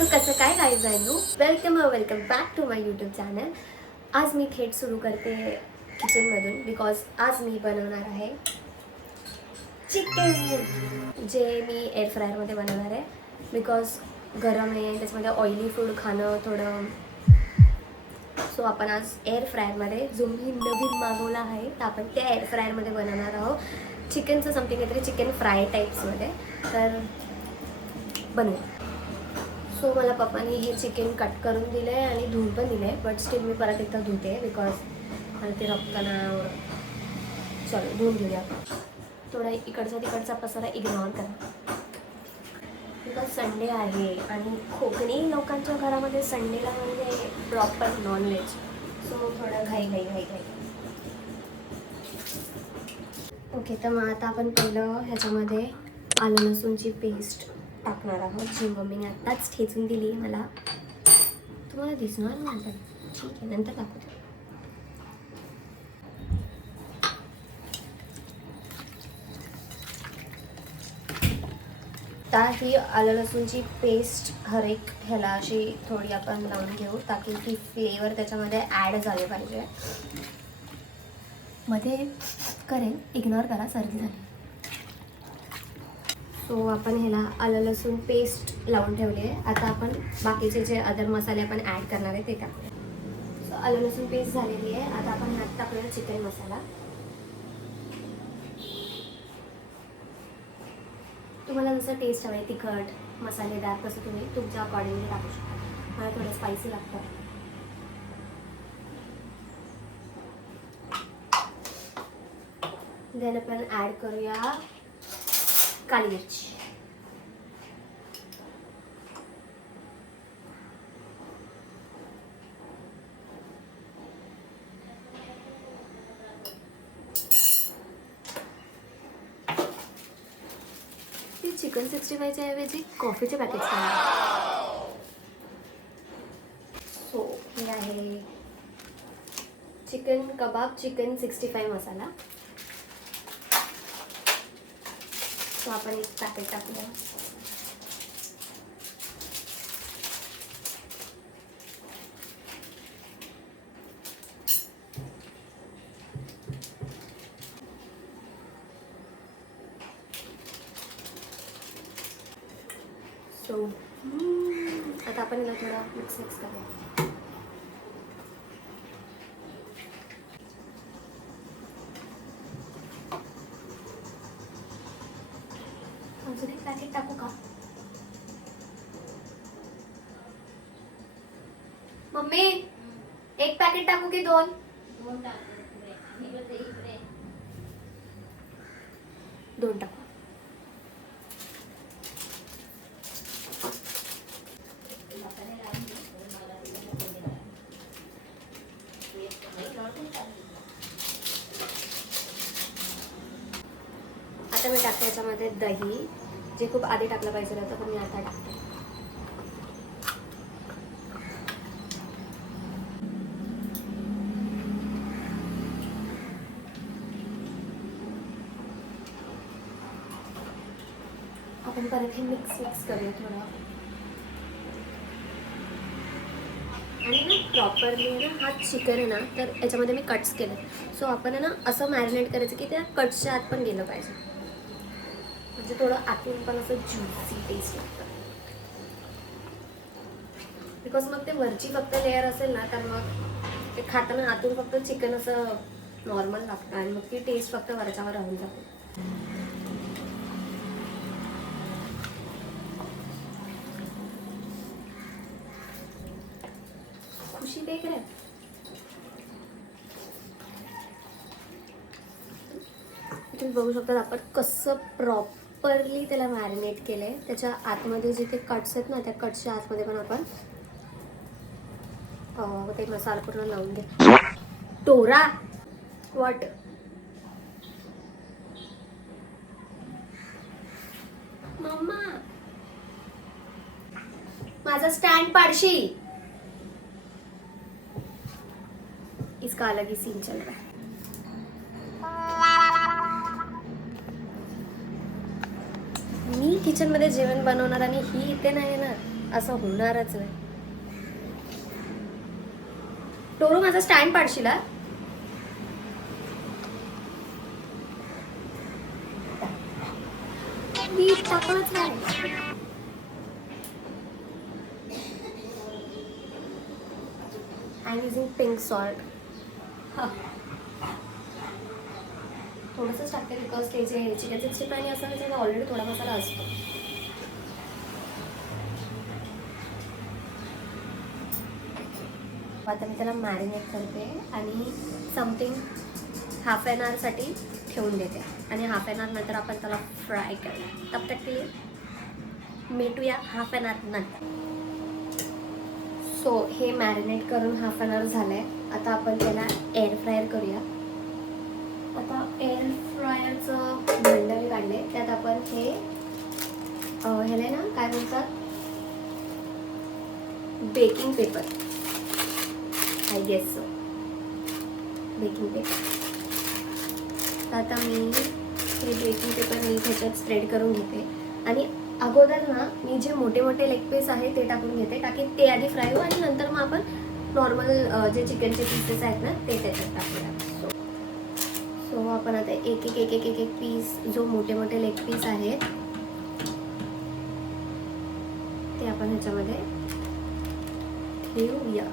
So कसं काय guys जायलो welcome back to my YouTube channel. आज मी थेट सुरू करते किचनमधून बिकॉज आज मी बनवणार आहे चिकन, जे मी एअर फ्रायरमध्ये बनवणार आहे. बिकॉज गरम आहे, त्याच्यामध्ये ऑइली फूड खाणं थोडं. सो आपण आज एअर फ्रायरमध्ये जो मी नवीन मागवला आहे तर आपण त्या एअर फ्रायरमध्ये बनवणार आहोत चिकनचं समथिंग काहीतरी चिकन फ्राय टाईप्समध्ये. तर बनवूया. सो मला पप्पानी हे चिकन कट करून दिलं आहे आणि धुवून पण दिलं आहे, बट स्टील मी परत एकदा धुते बिकॉज मला ते रक्ताना चलो धुवून घेऊया. थोडा इकडचा तिकडचा पसारा इग्नोर करा बिकॉज संडे आहे आणि कोकणी लोकांच्या घरामध्ये संडेला म्हणजे प्रॉपर नॉनव्हेज. सो थोडं घाई. ओके, तर मग आता आपण पहिलं ह्याच्यामध्ये आलं लसूणची पेस्ट टाकणार आहोत, जी मम्मीने आत्ताच ठेचून दिली मला. तुम्हाला दिसणार नंतर, ठीक आहे, नंतर दाखवते. आता ही आलं लसूणची पेस्ट हर एक ह्याला अशी थोडी आपण लावून घेऊ ताकी ती फ्लेवर त्याच्यामध्ये ॲड झाले पाहिजे. मध्ये करेन, इग्नोर करा, सर्दी झाली. सो आपण ह्याला आलं लसूण पेस्ट लावून ठेवली आहे. आता आपण बाकीचे जे अदर मसाले आपण ॲड करणार आहे ते टाकूया. सो आलं लसूण पेस्ट झालेली आहे. आता आपण ह्यात टाकूया चिकन मसाला. तुम्हाला जसं टेस्ट हवं आहे, तिखट मसालेदार, तसं तुम्ही तुमच्या अकॉर्डिंगली टाकू शकता. मला थोडं स्पायसी लागतं. देन आपण ॲड करूया काली मिरची. ती चिकन 65च्या ऐवजी कॉफीचे पॅकेट्स काढले. सो हे आहे चिकन कबाब चिकन 65 मसाला. सो आपण एक पॅकेट टाकूया. सो आता आपण याला थोडा मिक्स करूया. अजून एक पॅकेट टाकू का मम्मी? एक पॅकेट टाकू की दोन? दोन टाकू. आता मी टाकते याच्यामध्ये दही, जे खूप आधी टाकलं पाहिजे होतं पण मी आता टाकते. आपण परत हे मिक्स करूया थोडं. आणि ना प्रॉपरली ना हा चिकन आहे ना, तर याच्यामध्ये मी कट्स केले. सो आपण आहे ना असं मॅरिनेट करायचं की त्या कट्सच्या आत पण गेलं पाहिजे, म्हणजे थोडं आतून पण असं ज्युसी टेस्ट लागतं. बिकॉज मग ते वरची फक्त लेअर असेल ना तर मग ते खाताना आतून फक्त चिकन असं नॉर्मल लागतं आणि मग ती टेस्ट फक्त वरच्यावर राहून जाते. खुशी देख रहे तुम्ही बघू शकता आपण कसं प्रॉपरली त्याला मॅरिनेट केलंय. त्याच्या आतमध्ये जे ते कट्स आहेत ना, त्या कट्सच्या आतमध्ये पण आपण ते मसाला पूर्ण लावून घे. टोरा वॉट मम्मा, माझा स्टँड पाडशील. इसका अलग ही सीन चल रहा है. मी किचनमध्ये जेवण बनवणार आणि ही इथे नाही येणार. असं होणारच नाही. टोरू माझा स्टँड पाडशील हा? मी टाकलंच नाही. I am using pink salt. थोडंसंच टाकते बिकॉज ते जे चिकन 65 असतं त्याच्यामध्ये ऑलरेडी थोडा मसाला असतो. आता मी त्याला मॅरिनेट करते आणि समथिंग हाफ ॲन आवरसाठी ठेवून देते आणि हाफ ॲन आवर नंतर आपण त्याला फ्राय करूया. तब तक के लिए भेटूया हाफ ॲन आवर नंतर. सो हे मॅरिनेट करून हाफ ॲन आवर झालं आहे. आता आपण त्याला एअर फ्रायर करूया. आता एअर फ्रायरचं भांडं काढले त्यात आपण हे ह्याला ना काय बोलतात baking paper, I guess so baking paper. आता मी हे बेकिंग पेपर मी ह्याच्यात स्प्रेड करून घेते आणि अगोदर ना मी जे मोठे मोठे लेग पीस आहे ते टाकून घेते ताकी ते आधी फ्राय हो आणि नंतर मग आपण नॉर्मल जे चिकनचे पीसेस आहेत ना ते त्याच्यात टाकूया. सो आपण आता एक एक एक एक एक एक पीस जो मोठे मोठे लेग पीस आहेत ते आपण ह्याच्यामध्ये ठेवूया.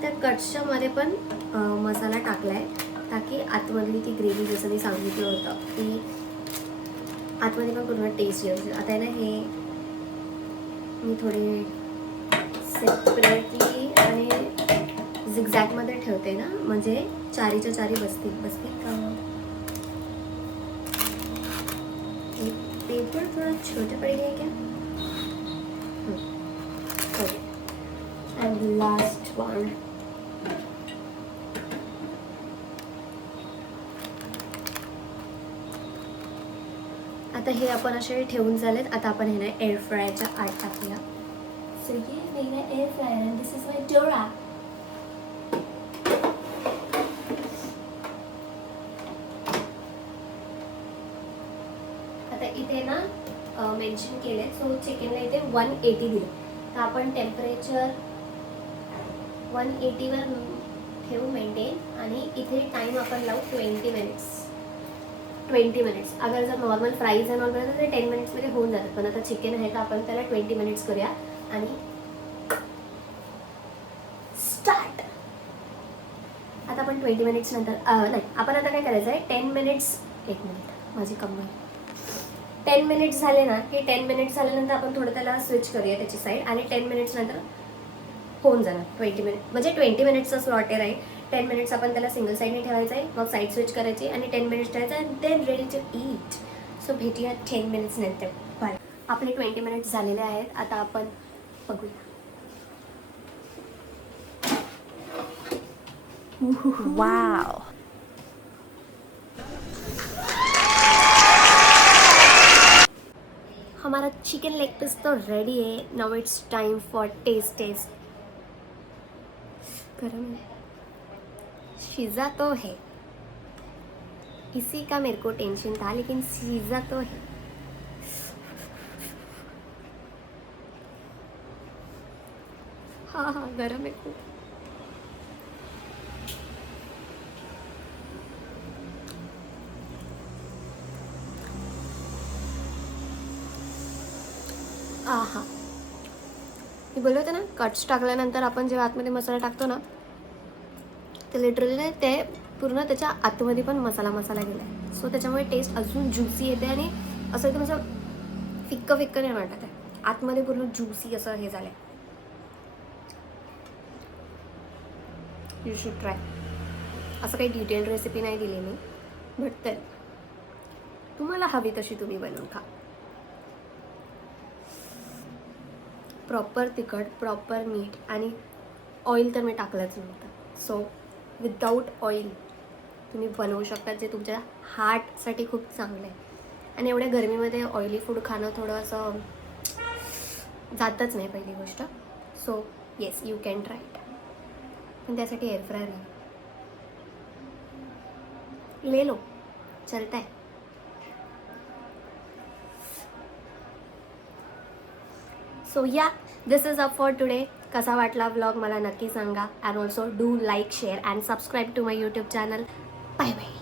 त्या कट्सच्या मध्ये पण मसाला टाकलाय ताकी आतमधली ती ग्रेव्ही जसं मी सांगितलं होतं की आतमध्ये पण पूर्ण टेस्ट येऊ. आता आहे ना हे मी थोडे सेपरेटली आणि झिगझॅगमध्ये ठेवते ना म्हणजे चारीच्या चारी बसतील का. पेपर थोड़ा छोटे पड़ गए क्या. Okay end last one. आता हे आपण असे ठेवून झालेत. आता आपण हे ना एअर फ्रायरच्या आत टाकूया. सो ये मेरा air fryer and this is my Dora. आता इथे ना मेन्शन केले सो चिकनला इथे 180 दिलं तर आपण टेम्परेचर 180 वर ठेवू मेंटेन आणि इथे टाइम आपण लावू 20 मिनिट्स. अगर जर नॉर्मल फ्राईज आणि नॉर्मल तर ते 10 मिनिट्समध्ये होऊन जातात पण आता चिकन आहे तर आपण त्याला 20 मिनिट्स करूया आणि स्टार्ट. आता आपण 20 मिनिट्स नंतर नाही आपण आता काय करायचं आहे 10 मिनिट्स. एक मिनिट माझी कंबर. 10 मिनिट्स झाले ना की 10 मिनिट्स झाल्यानंतर आपण थोडं त्याला स्विच करूया त्याची साईड आणि 10 मिनिट्स नंतर होऊन जाणार 20 मिनिट म्हणजे 20 मिनिट्सचा स्लॉट आहे राईट. 10 मिनिट्स आपण त्याला सिंगल साईडने ठेवायचं आहे मग साईड स्विच करायची आणि 10 मिनिट्स ठेवायचं आणि then ready to eat. So भेटूया 10 मिनिट्स नंतर. बाय. आपले 20 मिनिट्स झालेले आहेत. आता आपण बघूया. वाव. हमारा चिकन लेग पीस तो रेडी है. Now it's time for taste. गरम है. सीजा तो है. इसी का मेरे को टेंशन था लेकिन सीजा तो है. हाँ हाँ गरम है खूप. आहा मी बोलले होते ना कट्स टाकल्यानंतर आपण जेव्हा आतमध्ये मसाला टाकतो ना ते लिटरली ते पूर्ण त्याच्या आतमध्ये पण मसाला गेला आहे. सो त्याच्यामुळे टेस्ट अजून ज्युसी येते आणि असं एकदम असं फिक्कं नाही वाटत आहे. आतमध्ये पूर्ण ज्युसी असं हे झालं आहे. You should try. असं काही डिटेल रेसिपी नाही दिली मी बट तर तुम्हाला हवी तशी तुम्ही बनवून खा. प्रॉपर तिखट प्रॉपर मीठ आणि ऑइल तर मी टाकलंच नव्हतं. सो विदाऊट ऑइल तुम्ही बनवू शकता जे तुमच्या हार्टसाठी खूप चांगलं आहे. आणि एवढ्या गरमीमध्ये ऑइली फूड खाणं थोडं असं जातच नाही पहिली गोष्ट. So yes you can try it. पण त्यासाठी एअर फ्रायर ले लो चलता है. सो या this is up for today. कसा वाटला व्लॉग मला नक्की सांगा. And also do like share and subscribe to my YouTube channel. Bye bye.